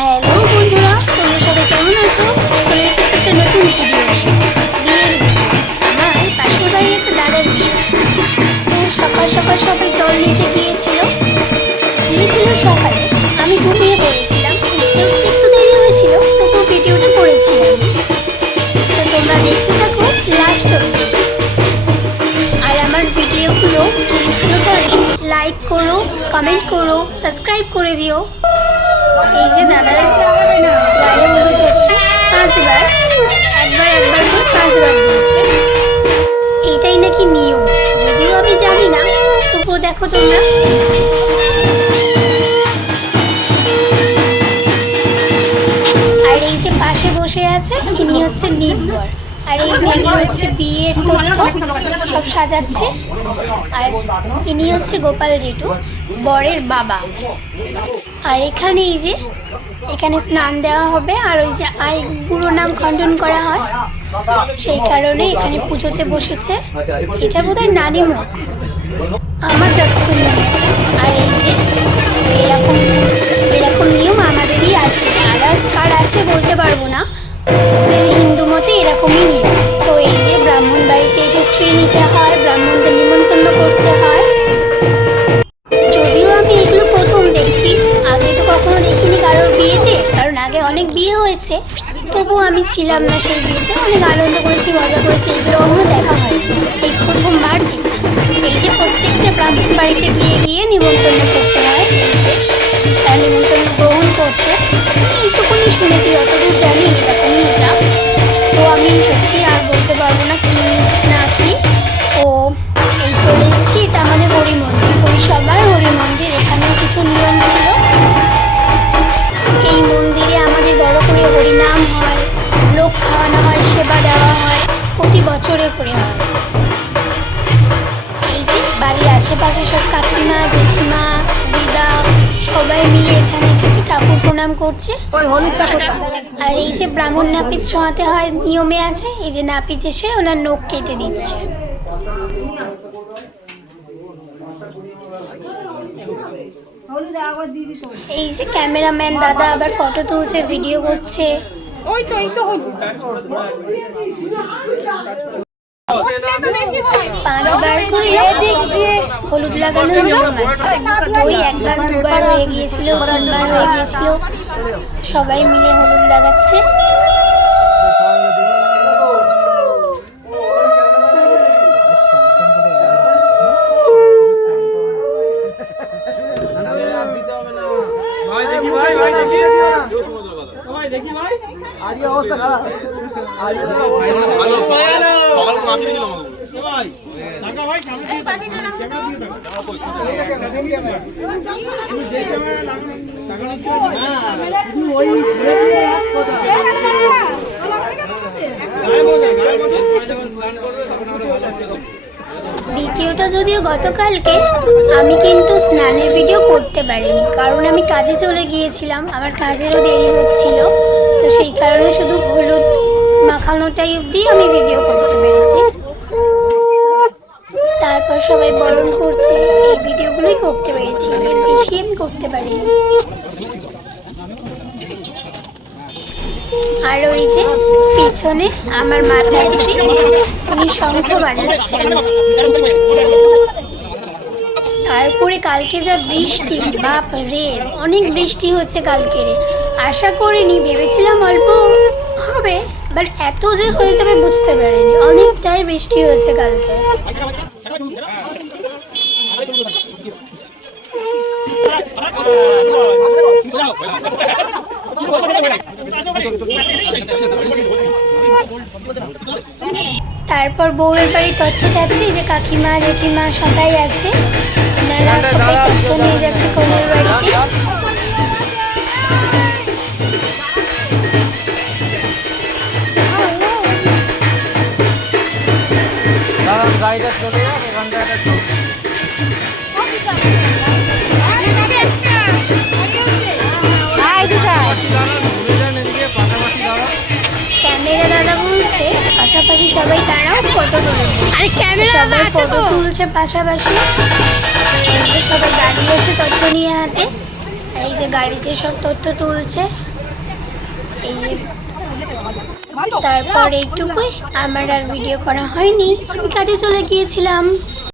Hello বন্ধুরা, তোমরা সবাই কেমন আছো? চলে এসেছি একটা নতুন ভিডিও নিয়ে, বিয়ের ভিডিও। আমার পাশের বাড়ি একটা দাদার বিয়ে। তো সকাল সকাল সবাই জল নিতে গিয়েছিল সকালে। আমি ঘুমিয়ে পড়েছিলাম, উঠতে উঠতে একটু দেরি হয়েছিল, তবু ভিডিওটা করেছি আমি। তো তোমরা দেখতে থাকো লাস্ট অবধি। আর আমার ভিডিওগুলো যদি ভালো লাগে লাইক করো, কমেন্ট করো, সাবস্ক্রাইব করে দিও। এই যে দাদার গায়ে হলুদ হচ্ছে 5 বার, একবার করে 5 বার দিয়েছে। এইটাই নাকি নিয়ম, যদিও আমি জানি না, তবুও দেখো তোমরা। আর এই যে পাশে বসে আছে ইনি হচ্ছে নির্ভর। আর এই যে এগুলো হচ্ছে বিয়ের তথ্য, সব সাজাচ্ছে। আর ইনি হচ্ছে গোপাল জেঠু, বরের বাবা। আর এখানে এই যে এখানে স্নান দেওয়া হবে, আর ওই যে বুড়ো নাম খণ্ডন করা হয়, সেই কারণে এখানে পুজোতে বসেছে। এটা বোধহয় নানি মুখ, আমার যতক্ষণ মনে হয়। আর এই যে এরকম নিয়ম আমাদেরই আছে, আদার্স কার আছে বলতে পারবো না, হিন্দু মতে এরকমই নিয়ম। তো এই যে ব্রাহ্মণ বাড়িতে এসে শ্রী নিতে হয়, ব্রাহ্মণদের নিমন্ত্রণ করতে হয়। যদিও আমি এগুলো প্রথম দেখছি, আগে তো কখনো দেখিনি কারোর বিয়েতে, কারণ আগে অনেক বিয়ে হয়েছে, তবুও আমি ছিলাম না সেই বিয়েতে। অনেক আনন্দ করেছি, মজা করেছি, এগুলো কখনো দেখা হয়নি, এই প্রথমবার দেখছি। এই যে প্রত্যেকটা ব্রাহ্মণ বাড়িতে গিয়ে নিমন্ত্রণ করতে হয়, এই যে তারা নিমন্ত্রণ গ্রহণ করছে। এইটুকুনি শুনেছি, যতদূর জানি এরকমই এটা। তো আমি সত্যি আর বলতে পারবো না কি না কি। ও এই চলে এসেছি, এটা আমাদের হরি মন্দির, হরিসভার হরি মন্দির। এখানেও কিছু নিয়ম ছিল। এই মন্দিরে আমাদের বড় করে হরিনাম হয়, লোক খাওয়ানো হয়, সেবা দেওয়া হয়, প্রতি বছরে করে হয়। এই যে বাড়ির আশেপাশে সব কাকিমা, জেঠিমা, দিদা সবাই মিলে এখানে এসেছে, ঠাকুর প্রণাম করছে। আর এই যে ব্রাহ্মণ নাপিত ছোঁয়াতে হয়, নিয়মে আছে। এই যে নাপিত এসে ওনার নখ কেটে দিচ্ছে। এই যে ক্যামেরাম্যান দাদা আবার ফটো তুলছে, ভিডিও করছে। 5 বার করে হলুদ লাগানোর নিয়ম আছে। ওই 1 বার 2 বার হয়ে গিয়েছিল, 3 বার হয়ে গিয়েছিল, সবাই মিলে হলুদ লাগাচ্ছে। ভিডিওটা যদিও গতকালকে, আমি কিন্তু স্নানের ভিডিও করতে পারিনি, কারণ আমি কাজে চলে গিয়েছিলাম, আমার কাজেরও দেরি হচ্ছিল। তো সেই কারণে শুধু হলুদ মাখানোটাই অবধি আমি ভিডিও করতে পেরেছি। তারপর সবাই বরণ করছে, এই ভিডিওগুলোই করতে পেরেছি, এর বেশি আমি করতে পারিনি। আর ওই যে পিছনে আমার মাতাশ্রী, উনি শঙ্খ বাজাচ্ছেন। তারপরে কালকে যা বৃষ্টি, বাপ রে, অনেক বৃষ্টি হচ্ছে কালকে। আশা করিনি, ভেবেছিলাম অল্প হবে, বাট এত যে হয়ে যাবে বুঝতে পারিনি। অনেকটাই বৃষ্টি হয়েছে কালকে। তারপর বউয়ের বাড়ি তথ্য যাচ্ছে, যে কাকিমা, জেঠিমা সবাই আছে, ওনারা সবাই তথ্য নিয়ে যাচ্ছে কনের বাড়িতে। ক্যামেরা দাদা বলছে পাশাপাশি সবাই দাঁড়াও, ফটো তুলবে। আরে ক্যামেরা সবাই ফটো তুলছে পাশাপাশি, সবাই দাঁড়িয়ে আছে তথ্য নিয়ে হাতে। এই যে গাড়িতে সব তথ্য তুলছে, এই যে তারপর এইটুকুই, আমার আর ভিডিও করা হয়নি, আমি কাজে চলে গিয়েছিলাম।